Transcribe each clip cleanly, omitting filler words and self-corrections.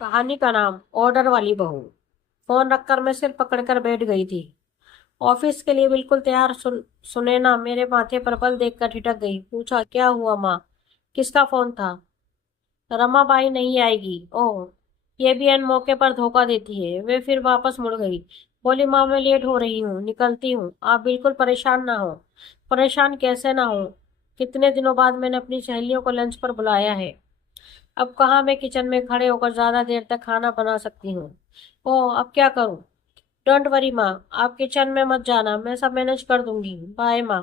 कहानी का नाम ऑर्डर वाली बहू। फोन रखकर मैं सिर पकड़कर बैठ गई थी। ऑफिस के लिए बिल्कुल तैयार सुनैना मेरे माथे पर बल देखकर ठिठक गई। पूछा, क्या हुआ माँ? किसका फोन था? रमाबाई नहीं आएगी। ओह, ये भी अन मौके पर धोखा देती है। वे फिर वापस मुड़ गई। बोली, माँ मैं लेट हो रही हूँ, निकलती हूँ। आप बिल्कुल परेशान ना हो। परेशान कैसे ना हो? कितने दिनों बाद मैंने अपनी सहेलियों को लंच पर बुलाया है। अब कहाँ मैं किचन में खड़े होकर ज्यादा देर तक खाना बना सकती हूँ। ओह, अब क्या करूँ? डोंट वरी माँ, आप किचन में मत जाना, मैं सब मैनेज कर दूंगी। बाय माँ।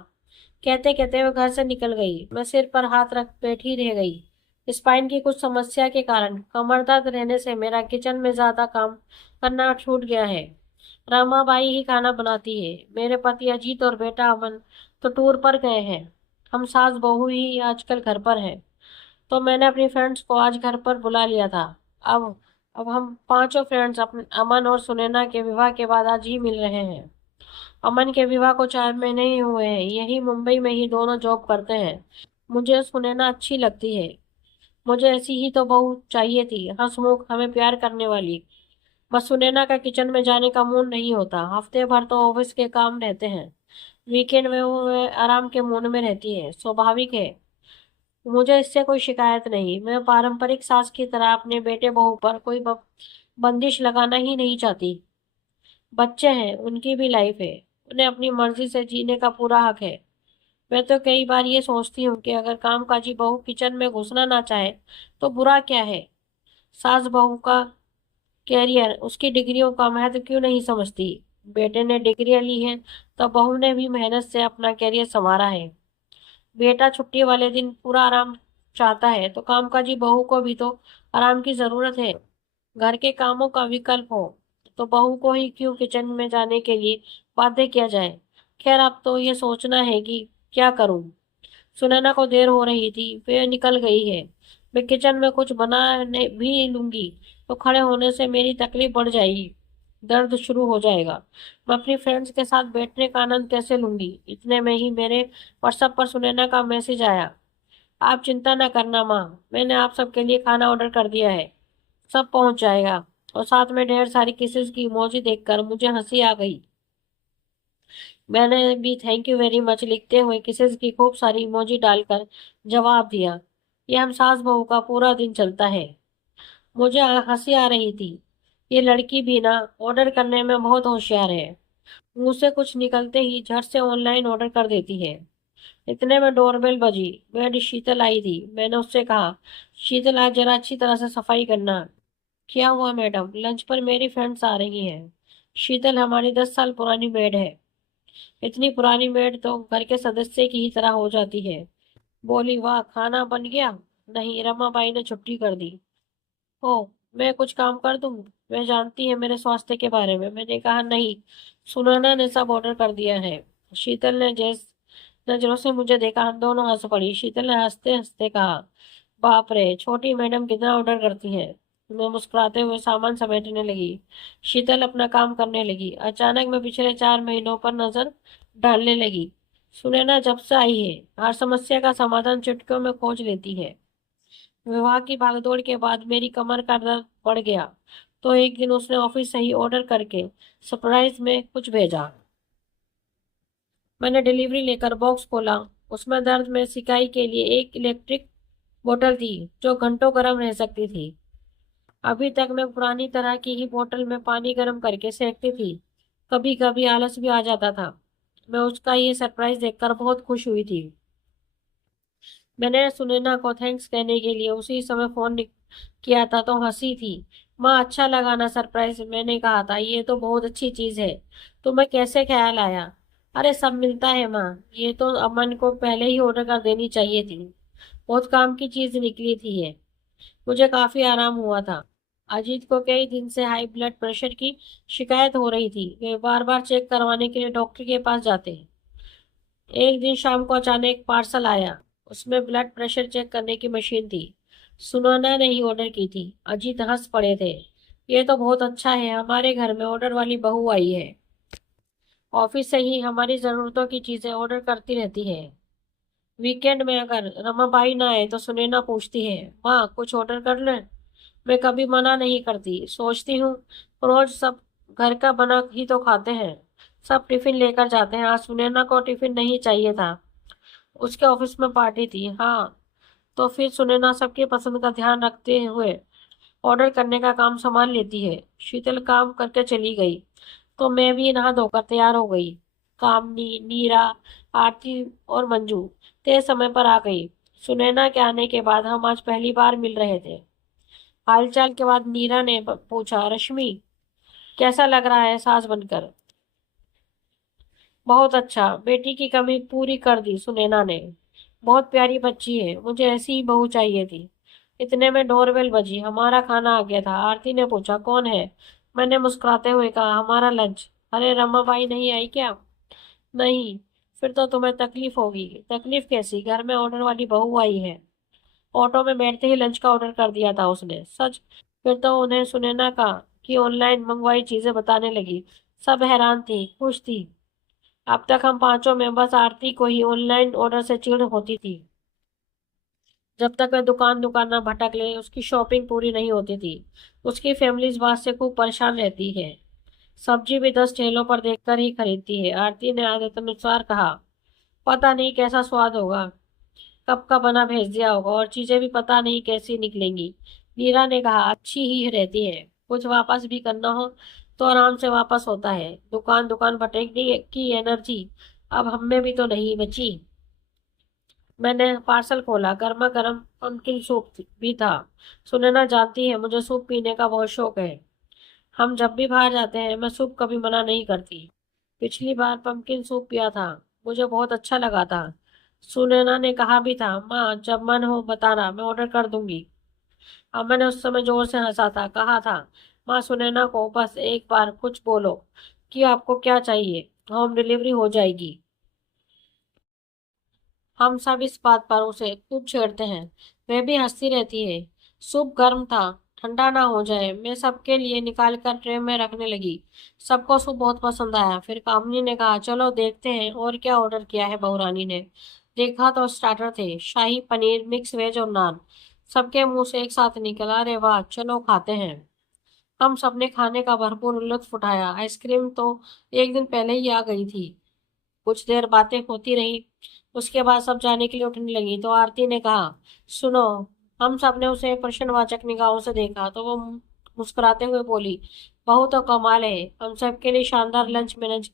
कहते कहते वो घर से निकल गई। मैं सिर पर हाथ रख बैठी रह गई। स्पाइन की कुछ समस्या के कारण कमर दर्द रहने से मेरा किचन में ज्यादा काम करना छूट गया है। रमाबाई ही खाना बनाती है। मेरे पति अजीत और बेटा अमन तो टूर पर गए हैं। हम सास बहू ही आजकल घर पर हैं। तो मैंने अपनी फ्रेंड्स को आज घर पर बुला लिया था। अब अब हम पांचों फ्रेंड्स अपने अमन और सुनैना के विवाह के बाद आज ही मिल रहे हैं। अमन के विवाह को 4 महीने ही हुए हैं। यही मुंबई में ही दोनों जॉब करते हैं। मुझे सुनैना अच्छी लगती है। मुझे ऐसी ही तो बहू चाहिए थी, हंसमुख, हमें प्यार करने वाली। बस सुनैना का किचन में जाने का मूड नहीं होता। हफ्ते भर तो ऑफिस के काम रहते हैं। वीकेंड में वो आराम के मूड में रहती है। स्वाभाविक है। मुझे इससे कोई शिकायत नहीं। मैं पारंपरिक सास की तरह अपने बेटे बहू पर कोई बंदिश लगाना ही नहीं चाहती। बच्चे हैं, उनकी भी लाइफ है। उन्हें अपनी मर्जी से जीने का पूरा हक है। मैं तो कई बार ये सोचती हूँ कि अगर कामकाजी बहू किचन में घुसना ना चाहे तो बुरा क्या है। सास बहू का कैरियर, उसकी डिग्रियों का महत्व क्यों नहीं समझती। बेटे ने डिग्री ली है तो बहू ने भी मेहनत से अपना कैरियर संवारा है। बेटा छुट्टी वाले दिन पूरा आराम चाहता है तो कामकाजी बहू को भी तो आराम की जरूरत है। घर के कामों का विकल्प हो तो बहू को ही क्यों किचन में जाने के लिए बाध्य किया जाए। खैर, अब तो ये सोचना है कि क्या करूं। सुनैना को देर हो रही थी, वे निकल गई है। मैं किचन में कुछ बनाने भी लूंगी तो खड़े होने से मेरी तकलीफ बढ़ जाएगी, दर्द शुरू हो जाएगा। मैं अपनी फ्रेंड्स के साथ बैठने का आनंद कैसे लूंगी। इतने में ही मेरे व्हाट्सएप पर सुनैना का मैसेज आया। आप चिंता न करना माँ, मैंने आप सबके लिए खाना ऑर्डर कर दिया है। सब पहुंच जाएगा। और साथ में ढेर सारी किसेस की इमोजी देखकर मुझे हंसी आ गई। मैंने भी थैंक यू वेरी मच लिखते हुए किसेस की खूब सारी इमोजी डालकर जवाब दिया। यह हम सास बहू का पूरा दिन चलता है। मुझे हंसी आ रही थी। ये लड़की भी ना ऑर्डर करने में बहुत होशियार है। मुंह से कुछ निकलते ही झट से ऑनलाइन ऑर्डर कर देती है। इतने में डोरबेल बजी। मेरी शीतल आई थी। मैंने उससे कहा, शीतल आज जरा अच्छी तरह से सफाई करना। क्या हुआ मैडम? लंच पर मेरी फ्रेंड्स आ रही हैं। शीतल हमारी 10 साल पुरानी मेड है। इतनी पुरानी मेड तो घर के सदस्य की ही तरह हो जाती है। बोली, वाह, खाना बन गया? नहीं, रमाबाई ने छुट्टी कर दी। ओ, मैं कुछ काम कर दूं? वह जानती है मेरे स्वास्थ्य के बारे में। मैंने कहा, नहीं, सुनैना ने सब ऑर्डर कर दिया है। शीतल ने जैस नजरों से मुझे देखा। हम दोनों हंस पड़ी। शीतल ने हंसते हंसते कहा, बाप रे, छोटी मैडम कितना ऑर्डर करती हैं। मैं मुस्कुराते हुए सामान समेटने लगी। शीतल अपना काम करने लगी। अचानक मैं पिछले 4 महीनों पर नजर डालने लगी। सुनैना जब से आई है हर समस्या का समाधान चुटकियों में खोज लेती है। विवाह की भागदौड़ के बाद मेरी कमर का दर्द बढ़ गया तो एक दिन उसने ऑफिस से ही ऑर्डर करके सरप्राइज में कुछ भेजा। मैंने डिलीवरी लेकर बॉक्स खोला। उसमें दर्द में सिकाई के लिए एक इलेक्ट्रिक बोतल थी जो घंटों गर्म रह सकती थी। अभी तक मैं पुरानी तरह की ही बोतल में पानी गर्म करके सेकती थी। कभी कभी आलस भी आ जाता था। मैं उसका ये सरप्राइज देखकर बहुत खुश हुई थी। मैंने सुनैना को थैंक्स कहने के लिए उसी समय फोन किया था तो हंसी थी। माँ, अच्छा लगा ना सरप्राइज? मैंने कहा था, ये तो बहुत अच्छी चीज है। तुम्हें कैसे ख्याल आया? अरे सब मिलता है माँ, ये तो अमन को पहले ही ऑर्डर कर देनी चाहिए थी। बहुत काम की चीज निकली थी ये। मुझे काफी आराम हुआ था। अजीत को कई दिन से हाई ब्लड प्रेशर की शिकायत हो रही थी। वे बार बार चेक करवाने के लिए डॉक्टर के पास जाते। एक दिन शाम को अचानक एक पार्सल आया। उसमें ब्लड प्रेशर चेक करने की मशीन थी। सुनैना ने ही ऑर्डर की थी। अजीत हंस पड़े थे। ये तो बहुत अच्छा है, हमारे घर में ऑर्डर वाली बहू आई है। ऑफिस से ही हमारी जरूरतों की चीजें ऑर्डर करती रहती है। वीकेंड में अगर रमाबाई ना आए तो सुनैना पूछती है, माँ कुछ ऑर्डर कर लें? मैं कभी मना नहीं करती, सोचती हूँ रोज सब घर का बना ही तो खाते हैं, सब टिफिन लेकर जाते हैं। आज सुनैना को टिफिन नहीं चाहिए था, उसके ऑफिस में पार्टी थी। हाँ, तो फिर सुनैना सबकी पसंद का ध्यान रखते हुए ऑर्डर करने का काम संभाल लेती है। शीतल काम करके चली गई तो मैं भी नहा धोकर तैयार हो गई। कामनी, नीरा, आरती और मंजू तय समय पर आ गई। सुनैना के आने के बाद हम आज पहली बार मिल रहे थे। हालचाल के बाद नीरा ने पूछा, रश्मि कैसा लग रहा है सास बनकर? बहुत अच्छा, बेटी की कमी पूरी कर दी सुनैना ने। बहुत प्यारी बच्ची है, मुझे ऐसी ही बहू चाहिए थी। इतने में डोरबेल बजी। हमारा खाना आ गया था। आरती ने पूछा, कौन है? मैंने मुस्कुराते हुए कहा, हमारा लंच। अरे रमाबाई नहीं आई क्या? नहीं। फिर तो तुम्हें तकलीफ होगी। तकलीफ कैसी? घर में ऑर्डर वाली बहू आई है। ऑटो में बैठते ही लंच का ऑर्डर कर दिया था उसने। सच? फिर तो उन्हें सुनैना का कि ऑनलाइन मंगवाई चीजें बताने लगी। सब हैरान थी, खुश थी। अब तक हम पांचों में बस आरती को ही ऑनलाइन ऑर्डर से चिढ़ होती थी। जब तक वह दुकान दुकान ना भटक ले, उसकी शॉपिंग पूरी नहीं होती थी। उसकी फैमिली इस बात से खूब परेशान रहती है। सब्जी भी 10 ठेलों पर देखकर ही खरीदती है। आरती ने आदत अनुसार कहा, पता नहीं कैसा स्वाद होगा, कब का बना भेज दिया होगा, और चीजें भी पता नहीं कैसी निकलेंगी। मीरा ने कहा, अच्छी ही रहती है। कुछ वापस भी करना हो तो आराम से वापस होता है। दुकान दुकान भटकने की एनर्जी अब हम में भी तो नहीं बची। मैंने पार्सल खोला, गर्मा गर्म पम्पकिन सूप भी था। सुनैना जानती है मुझे सूप पीने का बहुत शौक है। हम जब भी बाहर जाते हैं मैं सूप कभी मना नहीं करती। पिछली बार पम्पकिन सूप पिया था, मुझे बहुत अच्छा लगा था। सुनैना ने कहा भी था, माँ जब मन हो बताना, मैं ऑर्डर कर दूंगी। अब मैंने उस समय जोर से हंसा था, कहा था, माँ सुनैना को बस एक बार कुछ बोलो कि आपको क्या चाहिए, होम डिलीवरी हो जाएगी। हम सब इस बात पर उसे खूब छेड़ते हैं। वह भी हंसती रहती है। सूप गर्म था, ठंडा ना हो जाए। मैं सबके लिए निकाल कर ट्रे में रखने लगी। सबको सूप बहुत पसंद आया। फिर कामनी ने कहा, चलो देखते हैं और क्या ऑर्डर किया है। बहुरानी ने देखा तो स्टार्टर थे, शाही पनीर, मिक्स वेज और नान। सबके मुंह से एक साथ निकला, अरे वाह, चलो खाते हैं। हम सबने खाने का भरपूर लुत्फ उठाया। आइसक्रीम तो एक दिन पहले ही आ गई थी। कुछ देर बातें होती रही, उसके बाद सब जाने के लिए उठने लगी तो आरती ने कहा, सुनो। हम सब ने उसे प्रश्नवाचक निगाहों से देखा तो वो मुस्कुराते हुए बोली, बहू तो कमाल है, हम सबके लिए शानदार लंच मैनेज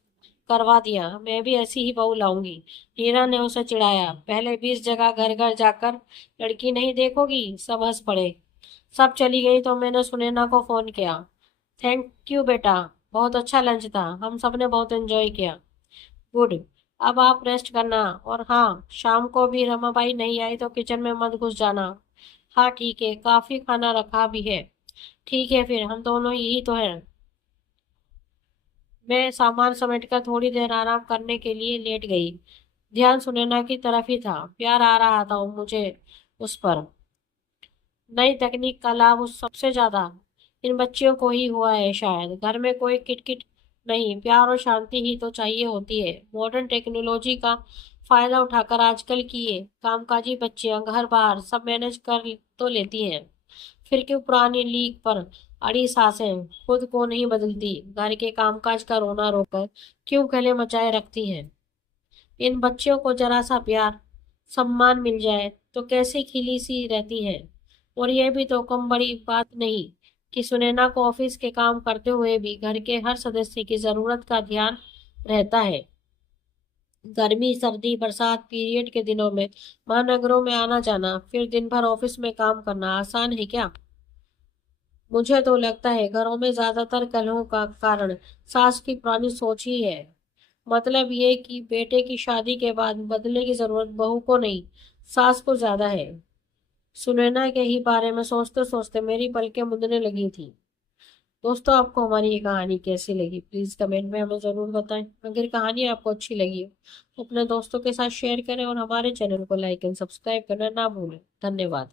करवा दिया। मैं भी ऐसी ही बहू लाऊंगी। हीरा ने उसे चिढ़ाया, पहले 20 जगह घर घर जाकर लड़की नहीं देखोगी। सब हंस पड़े। सब चली गई तो मैंने सुनैना को फोन किया, थैंक यू बेटा, बहुत अच्छा लंच था, हम सब ने बहुत एंजॉय किया। गुड। अब आप रेस्ट करना, और हाँ, शाम को भी रमाबाई नहीं आई तो किचन में मत घुस जाना। हाँ ठीक है, काफी खाना रखा भी है। ठीक है, फिर हम दोनों यही तो हैं। मैं सामान समेटकर थोड़ी देर आराम करने के लिए लेट गई। ध्यान सुनैना की तरफ ही था। प्यार आ रहा था मुझे उस पर। नई तकनीक का लाभ उस सबसे ज्यादा इन बच्चियों को ही हुआ है शायद। घर में कोई किटकिट नहीं, प्यार और शांति ही तो चाहिए होती है। मॉडर्न टेक्नोलॉजी का फायदा उठाकर आजकल की ये कामकाजी बच्चियां घर बाहर सब मैनेज कर तो लेती हैं। फिर क्यों पुरानी लीक पर अड़ी सांसें खुद को नहीं बदलती? घर के कामकाज का रोना रोकर क्यों गले मचाए रखती हैं? इन बच्चियों को जरा सा प्यार सम्मान मिल जाए तो कैसी खिली सी रहती हैं। और यह भी तो कम बड़ी बात नहीं कि सुनैना को ऑफिस के काम करते हुए भी घर के हर सदस्य की जरूरत का ध्यान रहता है। गर्मी, सर्दी, बरसात, पीरियड के दिनों में महानगरों में आना जाना, फिर दिन भर ऑफिस में काम करना आसान है क्या? मुझे तो लगता है घरों में ज्यादातर कलहों का कारण सास की पुरानी सोच ही है। मतलब ये कि बेटे की शादी के बाद बदलने की जरूरत बहू को नहीं, सास को ज्यादा है। सुनैना के ही बारे में सोचते सोचते मेरी पलकें मुंदने लगी थी। दोस्तों, आपको हमारी ये कहानी कैसी लगी प्लीज कमेंट में हमें जरूर बताएं। अगर कहानी आपको अच्छी लगी हो तो अपने दोस्तों के साथ शेयर करें और हमारे चैनल को लाइक एंड सब्सक्राइब करना ना भूलें। धन्यवाद।